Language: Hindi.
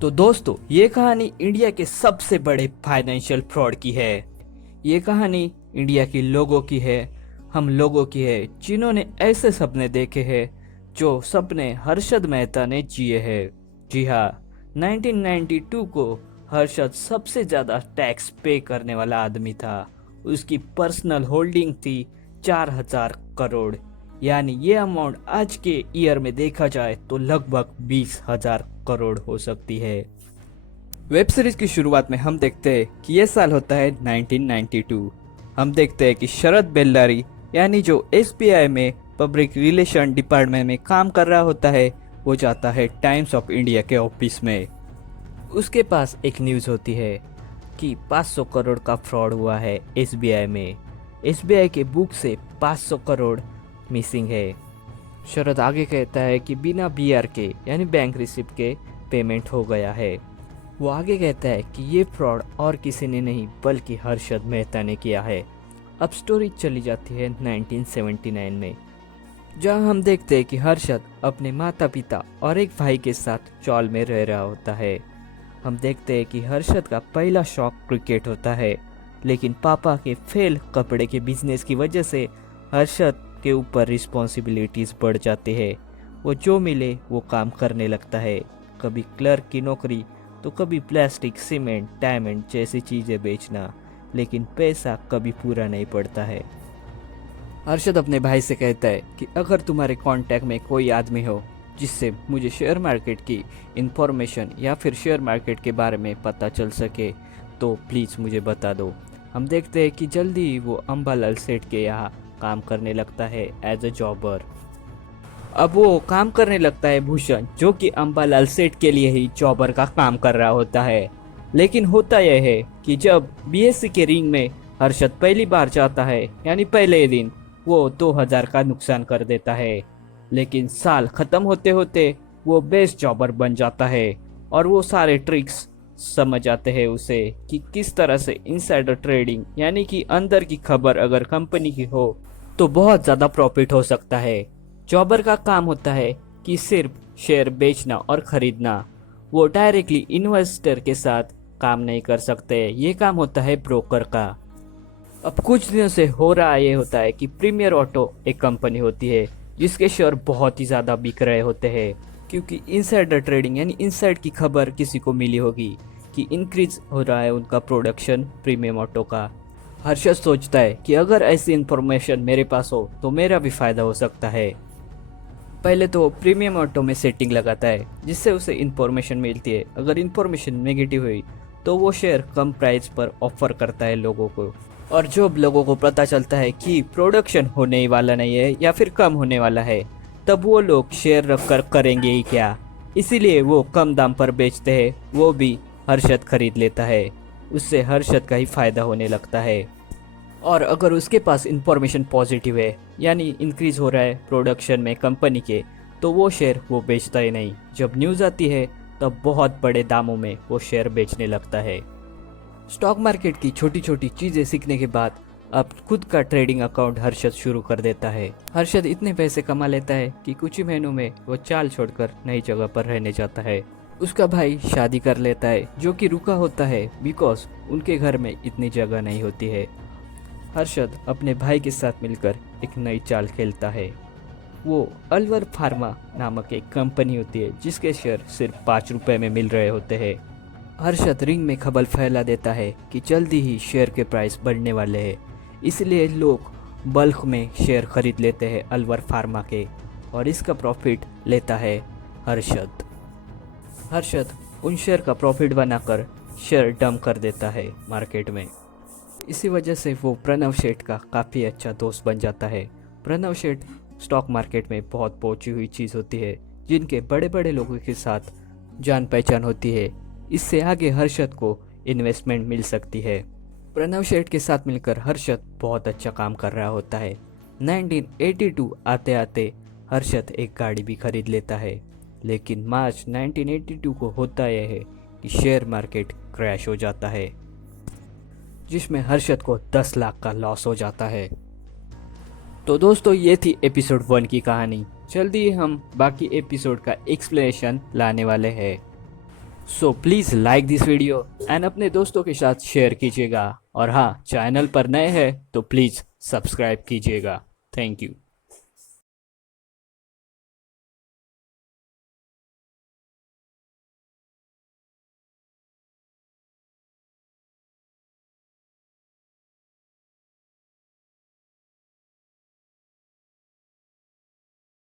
तो दोस्तों, ये कहानी इंडिया के सबसे बड़े फाइनेंशियल फ्रॉड की है। ये कहानी इंडिया के लोगों की है, हम लोगों की है जिन्होंने ऐसे सपने देखे हैं जो सपने हर्षद मेहता ने जिए हैं। जी हाँ, 1992 को हर्षद सबसे ज्यादा टैक्स पे करने वाला आदमी था। उसकी पर्सनल होल्डिंग थी 4,000 करोड़, यानी ये अमाउंट आज के ईयर में देखा जाए तो लगभग 20,000 करोड़ हो सकती है। वेब सीरीज की शुरुआत में हम देखते हैं कि यह साल होता है 1992। हम देखते हैं कि शरद बेल्लारी यानी जो एसबीआई में पब्लिक रिलेशन डिपार्टमेंट में काम कर रहा होता है, वो जाता है टाइम्स ऑफ इंडिया के ऑफिस में। उसके पास एक न्यूज़ होती है कि 500 करोड़ का फ्रॉड हुआ है एसबीआई में। एसबीआई के बुक से 500 करोड़ मिसिंग है। शरद आगे कहता है कि बिना बीआर के यानी बैंक रिसिप्ट के पेमेंट हो गया है। वो आगे कहता है कि ये फ्रॉड और किसी ने नहीं बल्कि हर्षद मेहता ने किया है। अब स्टोरी चली जाती है 1979 में, जहां हम देखते हैं कि हर्षद अपने माता पिता और एक भाई के साथ चौल में रह रहा होता है। हम देखते हैं कि हर्षद का पहला शौक क्रिकेट होता है, लेकिन पापा के फेल कपड़े के बिजनेस की वजह से हर्षद के ऊपर रिस्पॉन्सिबिलिटीज बढ़ जाती है। वो जो मिले वो काम करने लगता है, कभी क्लर्क की नौकरी तो कभी प्लास्टिक, सीमेंट, डायमंड जैसी चीज़ें बेचना, लेकिन पैसा कभी पूरा नहीं पड़ता है। हर्षद अपने भाई से कहता है कि अगर तुम्हारे कांटेक्ट में कोई आदमी हो जिससे मुझे शेयर मार्केट की इंफॉर्मेशन या फिर शेयर मार्केट के बारे में पता चल सके तो प्लीज़ मुझे बता दो। हम देखते हैं कि जल्दी ही वो अंबालाल सेठ के यहाँ काम करने लगता है एज ए जॉबर। अब वो काम करने लगता है भूषण, जो कि अंबालाल सेठ के लिए ही जॉबर का काम कर रहा होता है। लेकिन होता यह है कि जब बीएससी के रिंग में हर्षद पहली बार जाता है, यानी पहले दिन, वो 2,000 का नुकसान कर देता है। लेकिन साल खत्म होते होते वो बेस्ट जॉबर बन जाता है और वो सारे ट्रिक्स समझ आते हैं उसे कि किस तरह से इनसाइडर ट्रेडिंग यानी कि अंदर की खबर अगर कंपनी की हो तो बहुत ज़्यादा प्रॉफिट हो सकता है। जॉबर का काम होता है कि सिर्फ शेयर बेचना और खरीदना। वो डायरेक्टली इन्वेस्टर के साथ काम नहीं कर सकते, ये काम होता है ब्रोकर का। अब कुछ दिनों से हो रहा ये होता है कि प्रीमियर ऑटो एक कंपनी होती है जिसके शेयर बहुत ही ज़्यादा बिक रहे होते हैं, क्योंकि इनसाइडर ट्रेडिंग यानी इनसाइड की खबर किसी को मिली होगी कि इंक्रीज हो रहा है उनका प्रोडक्शन प्रीमियम ऑटो का। हर्षद सोचता है कि अगर ऐसी इंफॉर्मेशन मेरे पास हो तो मेरा भी फायदा हो सकता है। पहले तो प्रीमियम ऑटो में सेटिंग लगाता है जिससे उसे इंफॉर्मेशन मिलती है। अगर इंफॉर्मेशन नेगेटिव हुई तो वो शेयर कम प्राइस पर ऑफर करता है लोगों को, और जब लोगों को पता चलता है कि प्रोडक्शन होने वाला नहीं है या फिर कम होने वाला है, तब वो लोग शेयर रख कर करेंगे ही क्या, इसीलिए वो कम दाम पर बेचते हैं। वो भी हर्षद खरीद लेता है, उससे हर्षद का ही फायदा होने लगता है। और अगर उसके पास इंफॉर्मेशन पॉजिटिव है यानी इंक्रीज हो रहा है प्रोडक्शन में कंपनी के, तो वो शेयर वो बेचता ही नहीं। जब न्यूज़ आती है तब बहुत बड़े दामों में वो शेयर बेचने लगता है। स्टॉक मार्केट की छोटी छोटी चीज़ें सीखने के बाद अब खुद का ट्रेडिंग अकाउंट हर्षद शुरू कर देता है। हर्षद इतने पैसे कमा लेता है कि कुछ ही महीनों में वो चाल छोड़कर नई जगह पर रहने जाता है। उसका भाई शादी कर लेता है जो कि रुका होता है बिकॉज उनके घर में इतनी जगह नहीं होती है। हर्षद अपने भाई के साथ मिलकर एक नई चाल खेलता है। वो अलवर फार्मा नामक एक कंपनी होती है जिसके शेयर सिर्फ 5 रुपए में मिल रहे होते हैं। हर्षद रिंग में खबर फैला देता है कि जल्दी ही शेयर के प्राइस बढ़ने वाले हैं, इसलिए लोग बल्क में शेयर खरीद लेते हैं अलवर फार्मा के, और इसका प्रॉफिट लेता है हर्षद। हर्षद उन शेयर का प्रॉफिट बनाकर शेयर डंप कर देता है मार्केट में। इसी वजह से वो प्रणव शेठ का काफ़ी अच्छा दोस्त बन जाता है। प्रणव शेठ स्टॉक मार्केट में बहुत पहुंची हुई चीज़ होती है, जिनके बड़े बड़े लोगों के साथ जान पहचान होती है। इससे आगे हर्षद को इन्वेस्टमेंट मिल सकती है। प्रणव शेठ के साथ मिलकर हर्षद बहुत अच्छा काम कर रहा होता है। 1982 आते आते हर्षद एक गाड़ी भी खरीद लेता है, लेकिन मार्च 1982 को होता यह है कि शेयर मार्केट क्रैश हो जाता है, जिसमें हर्षद को 10 लाख का लॉस हो जाता है। तो दोस्तों, ये थी एपिसोड 1 की कहानी। जल्दी ही हम बाकी एपिसोड का एक्सप्लेनेशन लाने वाले हैं। So please like this video and अपने दोस्तों के साथ शेयर कीजिएगा। और हाँ, चैनल पर नए हैं तो प्लीज़ सब्सक्राइब कीजिएगा। Thank you.